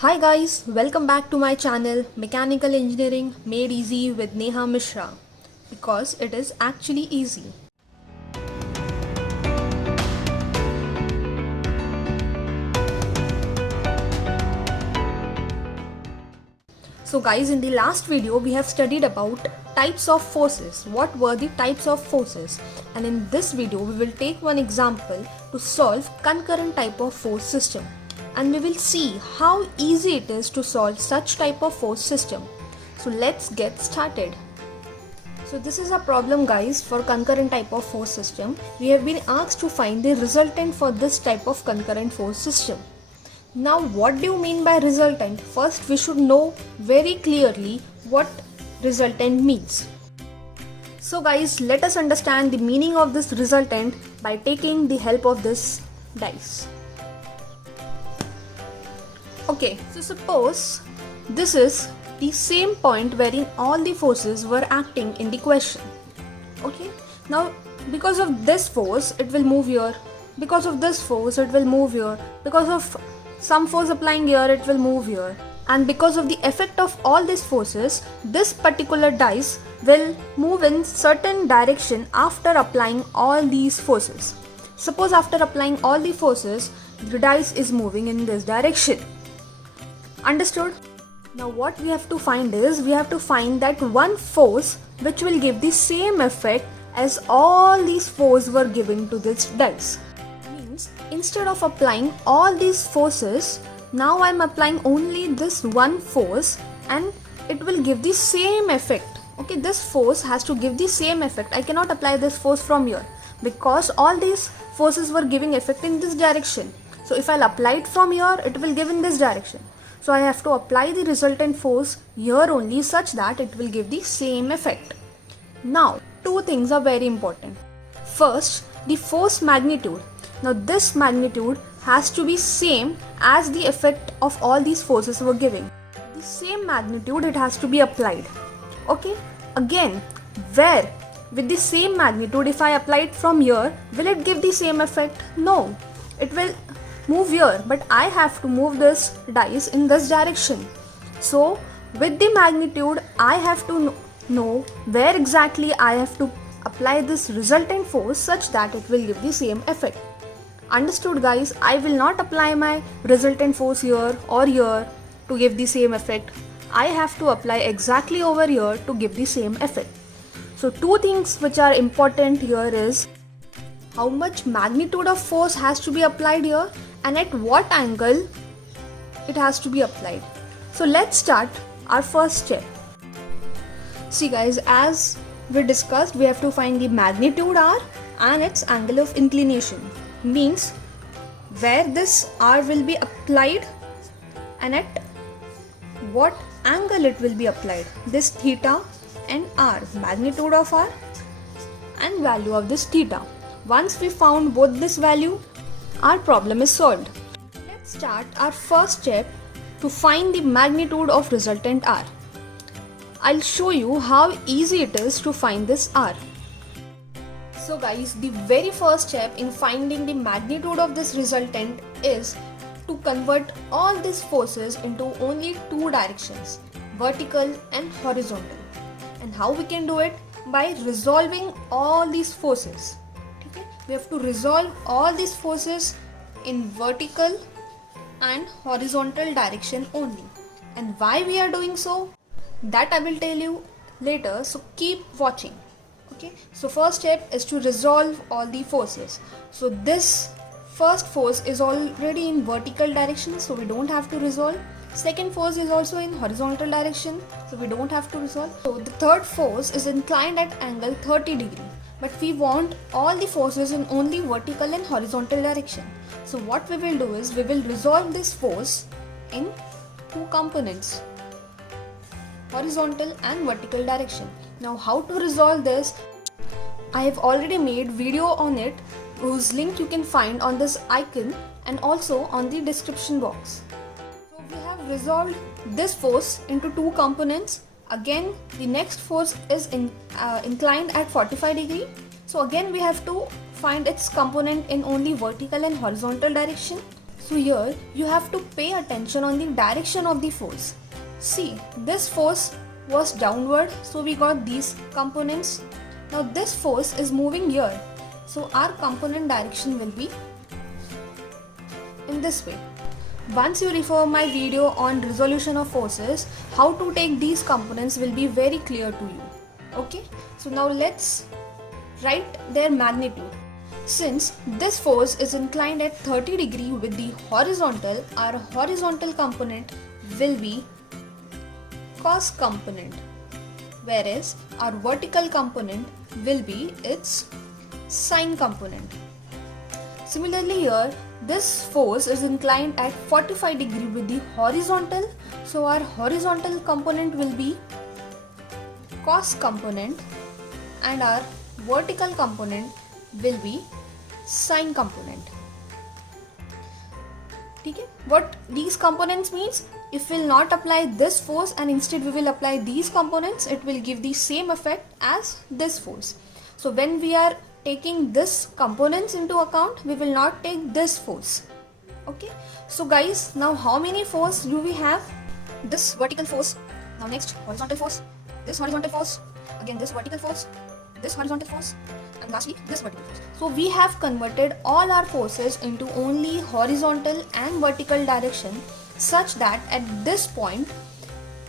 Hi guys, welcome back to my channel Mechanical Engineering Made Easy with Neha Mishra, because it is actually easy. So guys, in the last video we have studied about types of forces. What were the types of forces? And in this video we will take one example to solve concurrent type of force system. And we will see how easy it is to solve such type of force system. So let's get started. So this is a problem guys for concurrent type of force system. We have been asked to find the resultant for this type of concurrent force system. Now what do you mean by resultant? First we should know very clearly what resultant means. So guys, let us understand the meaning of this resultant by taking the help of this dice. Okay, so suppose this is the same point wherein all the forces were acting in the question. Okay, now because of this force it will move here, because of this force it will move here, because of some force applying here it will move here, and because of the effect of all these forces this particular dice will move in certain direction after applying all these forces. Suppose after applying all the forces the dice is moving in this direction. Understood? Now what we have to find is, we have to find that one force which will give the same effect as all these forces were given to this dice. Means instead of applying all these forces, now I am applying only this one force and it will give the same effect. Okay, this force has to give the same effect. I cannot apply this force from here because all these forces were giving effect in this direction. So if I'll apply it from here, it will give in this direction. So I have to apply the resultant force here only such that it will give the same effect. Now, two things are very important. First, the force magnitude. Now this magnitude has to be same as the effect of all these forces were giving. The same magnitude it has to be applied. Okay, again, where with the same magnitude if I apply it from here, will it give the same effect? No, it will move here, but I have to move this dice in this direction. So with the magnitude I have to know where exactly I have to apply this resultant force such that it will give the same effect. Understood guys? I will not apply my resultant force here or here to give the same effect. I have to apply exactly over here to give the same effect. So two things which are important here is how much magnitude of force has to be applied here and at what angle it has to be applied. So let's start our first step. See guys, as we discussed, we have to find the magnitude R and its angle of inclination. Means where this R will be applied and at what angle it will be applied. This theta and R, magnitude of R and value of this theta. Once we found both this value, our problem is solved. Let's start our first step to find the magnitude of resultant R. I'll show you how easy it is to find this R. So guys, the very first step in finding the magnitude of this resultant is to convert all these forces into only two directions, vertical and horizontal. And how we can do it? By resolving all these forces. We have to resolve all these forces in vertical and horizontal direction only. And why we are doing so, that I will tell you later, so keep watching. Okay, so first step is to resolve all the forces. So this first force is already in vertical direction, so we don't have to resolve. Second force is also in horizontal direction, so we don't have to resolve. So the third force is inclined at angle 30 degree. But we want all the forces in only vertical and horizontal direction. So what we will do is, we will resolve this force in two components, horizontal and vertical direction. Now how to resolve this? I have already made video on it, whose link you can find on this icon and also on the description box. So we have resolved this force into two components. Again, the next force is inclined at 45 degree. So again we have to find its component in only vertical and horizontal direction. So here you have to pay attention on the direction of the force. See, this force was downward, so we got these components. Now this force is moving here, so our component direction will be in this way. Once you refer my video on resolution of forces, how to take these components will be very clear to you. Okay, so now let's write their magnitude. Since this force is inclined at 30 degree with the horizontal, our horizontal component will be cos component, whereas our vertical component will be its sine component. Similarly here, this force is inclined at 45 degree with the horizontal, so our horizontal component will be cos component and our vertical component will be sine component. Okay? What these components means, if we will not apply this force and instead we will apply these components, it will give the same effect as this force. So when we are taking this components into account, we will not take this force. Okay, so guys, now how many force do we have? This vertical force, now next horizontal force, this horizontal force, again this vertical force, this horizontal force, and lastly this vertical force. So we have converted all our forces into only horizontal and vertical direction, such that at this point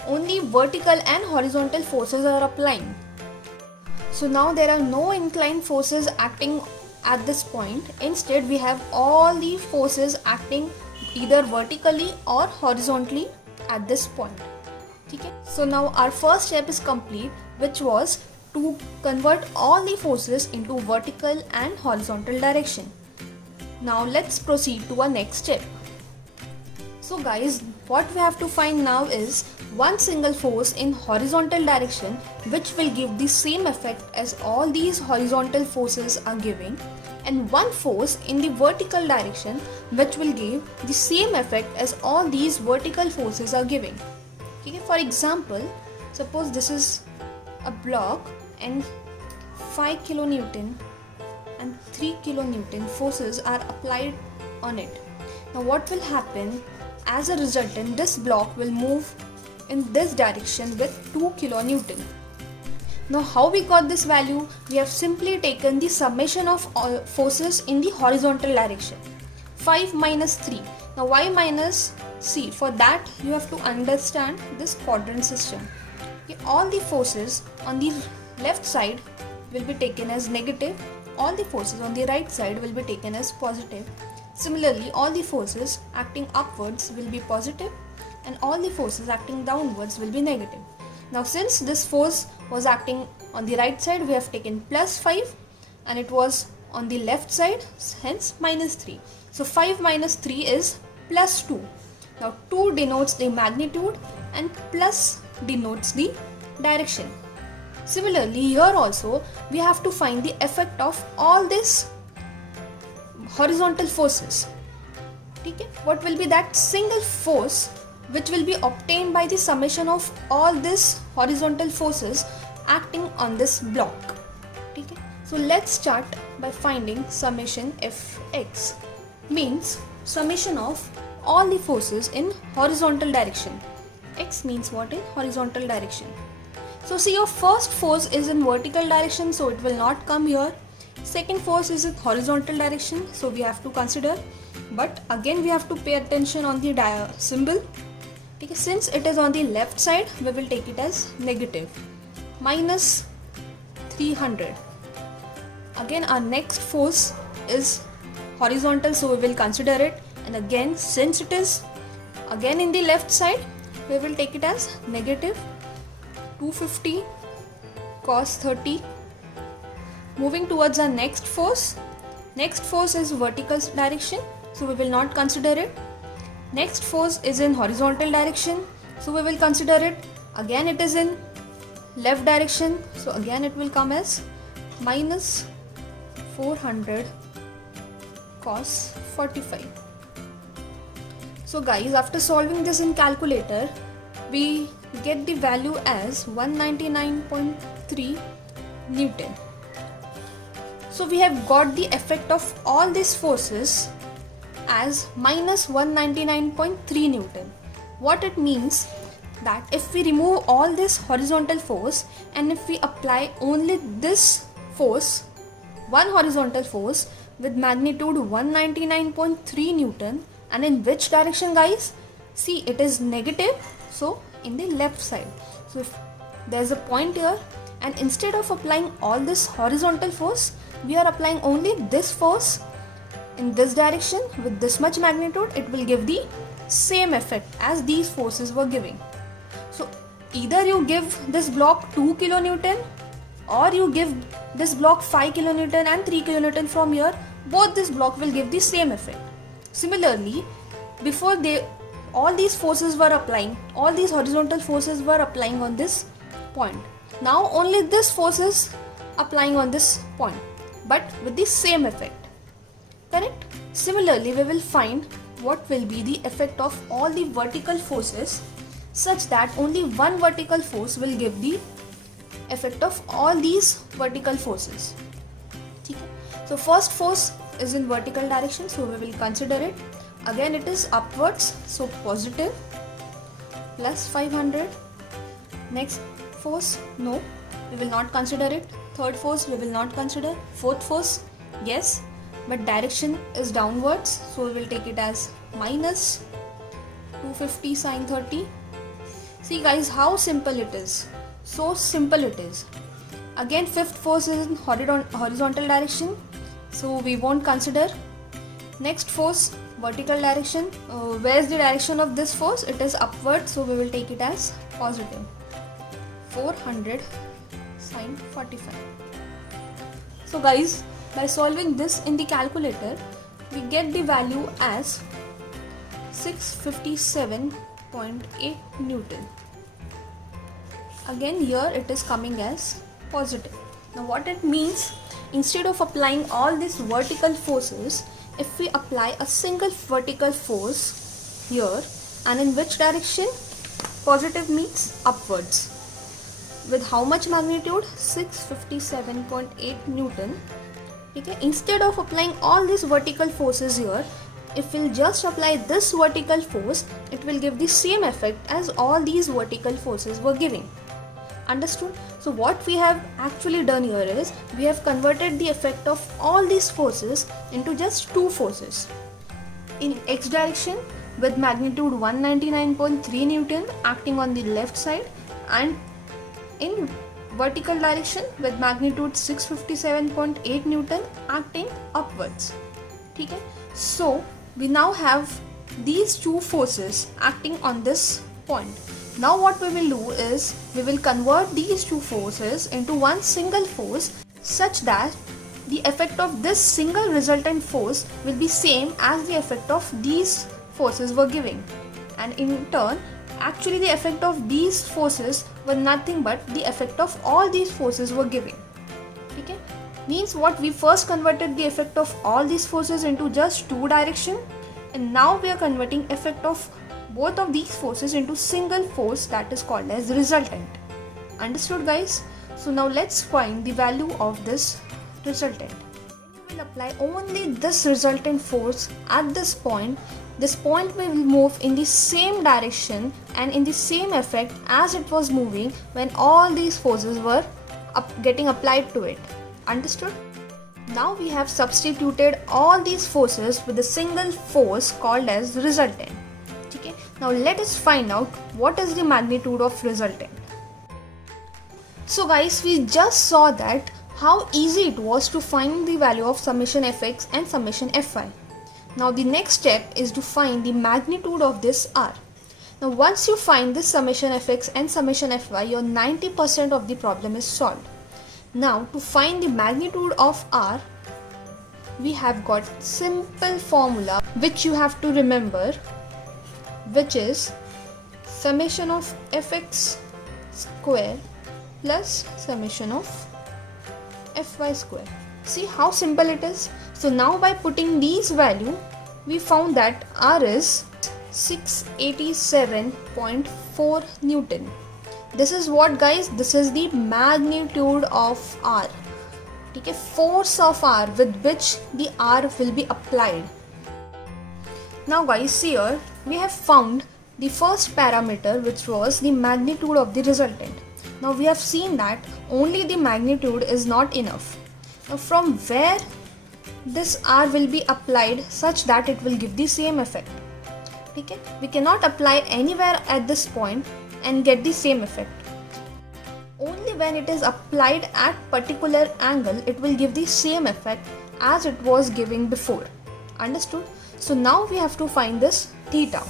only vertical and horizontal forces are applying. So now there are no inclined forces acting at this point. Instead we have all the forces acting either vertically or horizontally at this point. Okay? So now our first step is complete, which was to convert all the forces into vertical and horizontal direction. Now let's proceed to our next step. So guys, what we have to find now is one single force in horizontal direction which will give the same effect as all these horizontal forces are giving, and one force in the vertical direction which will give the same effect as all these vertical forces are giving. Okay, for example, suppose this is a block and 5 kilonewton and 3 kilonewton forces are applied on it. Now what will happen? As a resultant, this block will move in this direction with 2 kilonewton. Now how we got this value? We have simply taken the summation of all forces in the horizontal direction. 5 minus 3. Now why minus? See, for that you have to understand this quadrant system. Okay, all the forces on the left side will be taken as negative, all the forces on the right side will be taken as positive. Similarly, all the forces acting upwards will be positive and all the forces acting downwards will be negative. Now since this force was acting on the right side, we have taken plus 5, and it was on the left side, hence minus 3. So 5 minus 3 is plus 2. Now 2 denotes the magnitude and plus denotes the direction. Similarly, here also we have to find the effect of all this horizontal forces. Okay? What will be that single force which will be obtained by the summation of all these horizontal forces acting on this block? Okay? So let's start by finding summation Fx, means summation of all the forces in horizontal direction. X means what in horizontal direction. So see, your first force is in vertical direction, so it will not come here. Second force is in horizontal direction, so we have to consider, but again we have to pay attention on the symbol, because since it is on the left side, we will take it as negative, minus 300. Again our next force is horizontal, so we will consider it, and again since it is again in the left side, we will take it as negative 250 cos 30. Moving towards our next force is vertical direction, so we will not consider it. Next force is in horizontal direction, so we will consider it. Again it is in left direction, so again it will come as minus 400 cos 45. So guys, after solving this in calculator, we get the value as 199.3 Newton. So we have got the effect of all these forces as minus 199.3 Newton. What it means that if we remove all this horizontal force and if we apply only this force, one horizontal force with magnitude 199.3 Newton, and in which direction, guys? See, it is negative, so in the left side. So if there's a point here, and instead of applying all this horizontal force, we are applying only this force in this direction with this much magnitude, it will give the same effect as these forces were giving. So either you give this block 2 kilonewton or you give this block 5 kilonewton and 3 kilonewton from here, both this block will give the same effect. Similarly, before all these forces were applying, all these horizontal forces were applying on this point. Now only this force is applying on this point, but with the same effect. Correct? Similarly, we will find what will be the effect of all the vertical forces such that only one vertical force will give the effect of all these vertical forces. Okay? So first force is in vertical direction, so we will consider it. Again it is upwards, so positive, plus 500. Next force, no, we will not consider it. Third force, we will not consider. Fourth force, yes, but direction is downwards, so we will take it as minus 250 sine 30. See guys, how simple it is. So simple it is. Again fifth force is in horizontal direction, so we won't consider. Next force, vertical direction. Where is the direction of this force? It is upward, so we will take it as positive. 400 sine 45. So guys, by solving this in the calculator, we get the value as 657.8 Newton. Again here it is coming as positive. Now what it means, instead of applying all these vertical forces, if we apply a single vertical force here, and in which direction? Positive means upwards. With how much magnitude? 657.8 Newton. Okay, instead of applying all these vertical forces here, if we'll just apply this vertical force, it will give the same effect as all these vertical forces were giving. Understood? So what we have actually done here is, we have converted the effect of all these forces into just two forces. In x direction with magnitude 199.3 Newton acting on the left side, and in vertical direction with magnitude 657.8 Newton acting upwards. Okay? So we now have these two forces acting on this point. Now what we will do is, we will convert these two forces into one single force such that the effect of this single resultant force will be same as the effect of these forces were giving. And in turn, actually the effect of these forces were nothing but the effect of all these forces were giving. Okay? Means what, we first converted the effect of all these forces into just two direction, and now we are converting effect of both of these forces into single force, that is called as resultant. Understood guys? So now let's find the value of this resultant. We will apply only this resultant force at this point. This point will move in the same direction and in the same effect as it was moving when all these forces were getting applied to it. Understood? Now we have substituted all these forces with a single force called as resultant. Okay? Now let us find out what is the magnitude of resultant. So guys, we just saw that how easy it was to find the value of summation fx and summation fy. Now the next step is to find the magnitude of this r. Now once you find this summation fx and summation fy, your 90% of the problem is solved. Now to find the magnitude of r, we have got simple formula which you have to remember, which is summation of fx square plus summation of fy square. See how simple it is. So now by putting these value, we found that r is 687.4 Newton. This is what guys, this is the magnitude of r. Okay, force of r with which the r will be applied. Now guys, here we have found the first parameter, which was the magnitude of the resultant. Now we have seen that only the magnitude is not enough. Now from where this R will be applied such that it will give the same effect. Okay? We cannot apply anywhere at this point and get the same effect. Only when it is applied at particular angle it will give the same effect as it was giving before. Understood? So now we have to find this theta.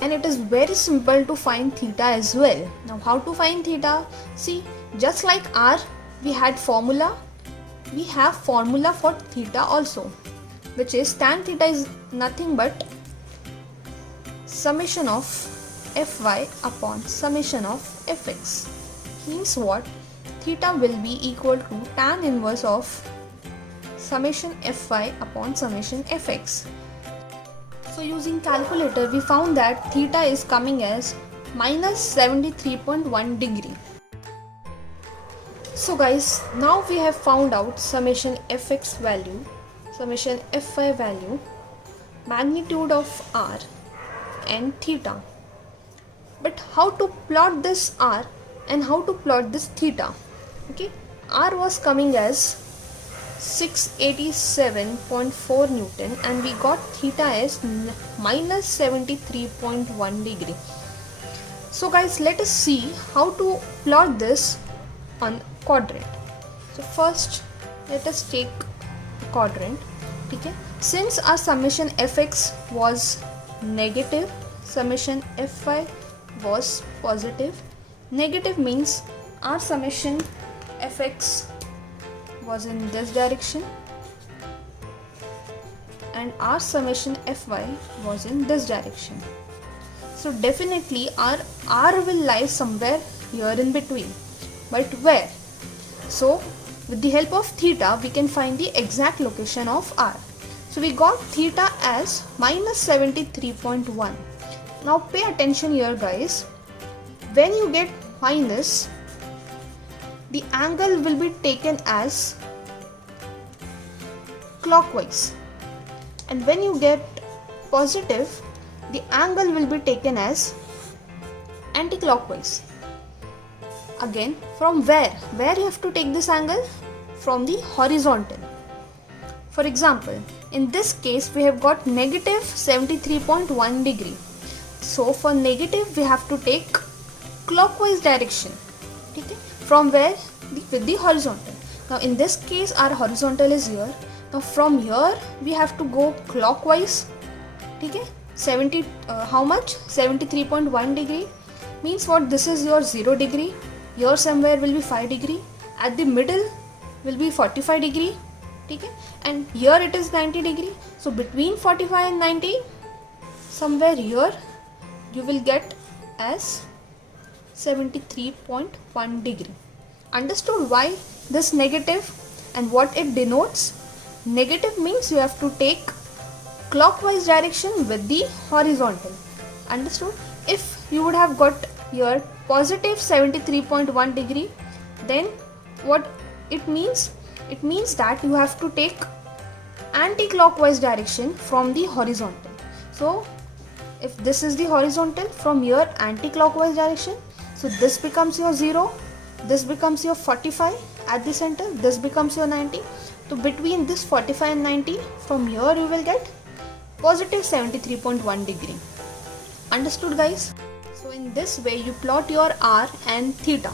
And it is very simple to find theta as well. Now how to find theta? See, just like R we had formula, we have formula for theta also, which is tan theta is nothing but summation of fy upon summation of fx. Means what? Theta will be equal to tan inverse of summation fy upon summation fx. So using calculator we found that theta is coming as minus 73.1 degree. So guys, now we have found out summation fx value, summation fy value, magnitude of r and theta. But how to plot this r and how to plot this theta? Okay, r was coming as 687.4 Newton and we got theta as minus 73.1 degree. So guys, let us see how to plot this on quadrant. So first let us take quadrant. Okay, since our summation fx was negative, summation fy was positive. Negative means our summation fx was in this direction and our summation fy was in this direction. So definitely our r will lie somewhere here in between. But where? So with the help of theta we can find the exact location of r. So we got theta as minus 73.1. Now pay attention here guys. When you get minus, the angle will be taken as clockwise, and when you get positive the angle will be taken as anti-clockwise. Again, from where you have to take this angle? From the horizontal. For example, in this case we have got negative 73.1 degree. So for negative we have to take clockwise direction. Okay? From where? With the horizontal. Now in this case our horizontal is here. Now from here we have to go clockwise. Okay? How much? 73.1 degree. Means what? This is your 0 degree. Here somewhere will be 5 degree. At the middle will be 45 degree. Okay? And here it is 90 degree. So between 45 and 90, somewhere here you will get as 73.1 degree. Understood why this negative and what it denotes? Negative means you have to take clockwise direction with the horizontal. Understood? If you would have got here positive 73.1 degree, then what it means? It means that you have to take anti-clockwise direction from the horizontal. So if this is the horizontal, from here anti-clockwise direction, so this becomes your 0, this becomes your 45 at the center, this becomes your 90. So between this 45 and 90, from here you will get positive 73.1 degree. Understood guys? So in this way you plot your r and theta.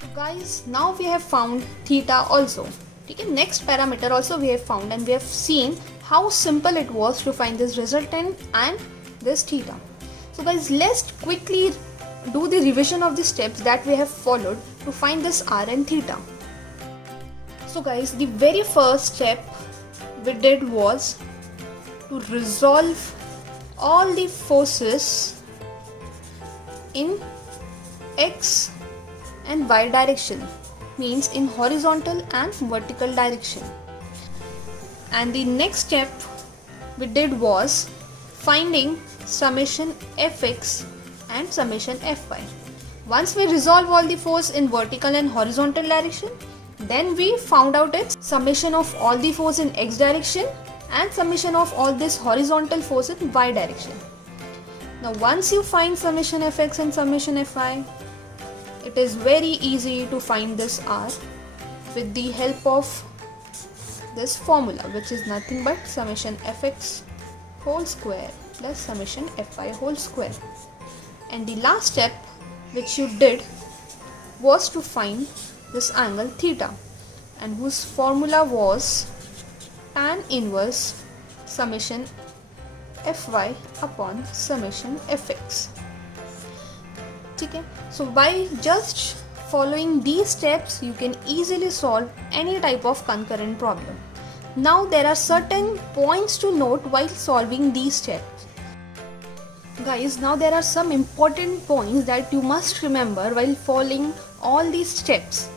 So guys, now we have found theta also. Okay, next parameter also we have found, and we have seen how simple it was to find this resultant and this theta. So guys, let's quickly do the revision of the steps that we have followed to find this r and theta. So guys, the very first step we did was to resolve all the forces in x and y direction, means in horizontal and vertical direction. And the next step we did was finding summation fx and summation fy. Once we resolve all the force in vertical and horizontal direction, then we found out its summation of all the force in x direction and summation of all this horizontal force in y direction. Now once you find summation fx and summation fy, it is very easy to find this r with the help of this formula, which is nothing but summation fx whole square plus summation fy whole square. And the last step which you did was to find this angle theta, and whose formula was tan inverse summation fy upon summation fx. Okay, so by just following these steps you can easily solve any type of concurrent problem. Now there are certain points to note while solving these steps. Guys, now there are some important points that you must remember while following all these steps.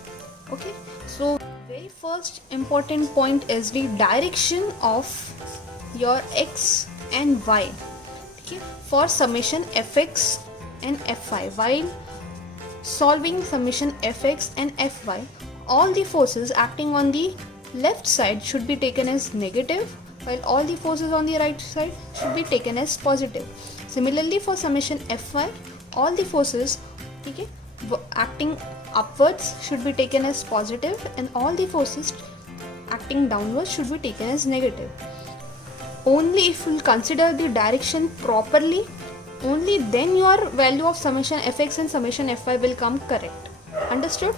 Okay, so very first important point is the direction of your x and y. Okay, for summation fx and fy, while solving summation fx and fy, all the forces acting on the left side should be taken as negative, while all the forces on the right side should be taken as positive. Similarly, for summation fy, all the forces, okay, acting upwards should be taken as positive, and all the forces acting downwards should be taken as negative. Only if you consider the direction properly, only then your value of summation fx and summation fy will come correct. Understood?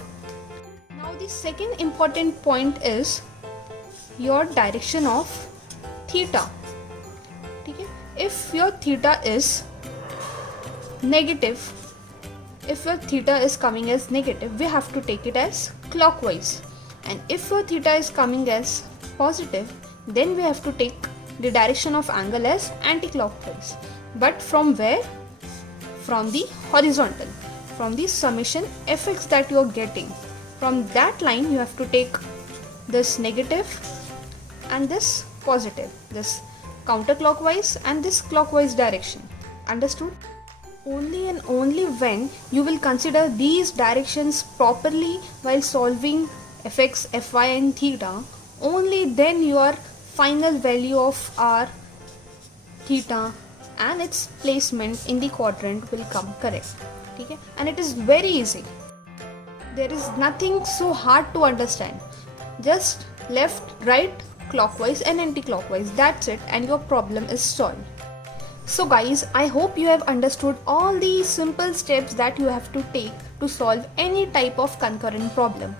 Now the second important point is your direction of theta. Okay? If your theta is negative, if your theta is coming as negative, we have to take it as clockwise, and if your theta is coming as positive, then we have to take the direction of angle as anti-clockwise. But from where? From the horizontal, from the summation fx that you are getting. From that line you have to take this negative and this positive, this counterclockwise and this clockwise direction. Understood? Only and only when you will consider these directions properly while solving fx, fy and theta, only then your final value of r, theta and its placement in the quadrant will come correct. Okay? And it is very easy. There is nothing so hard to understand. Just left, right, clockwise and anti-clockwise. That's it, and your problem is solved. So guys, I hope you have understood all the simple steps that you have to take to solve any type of concurrent problem.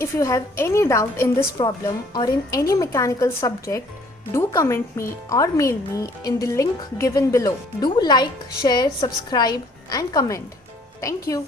If you have any doubt in this problem or in any mechanical subject, do comment me or mail me in the link given below. Do like, share, subscribe and comment. Thank you.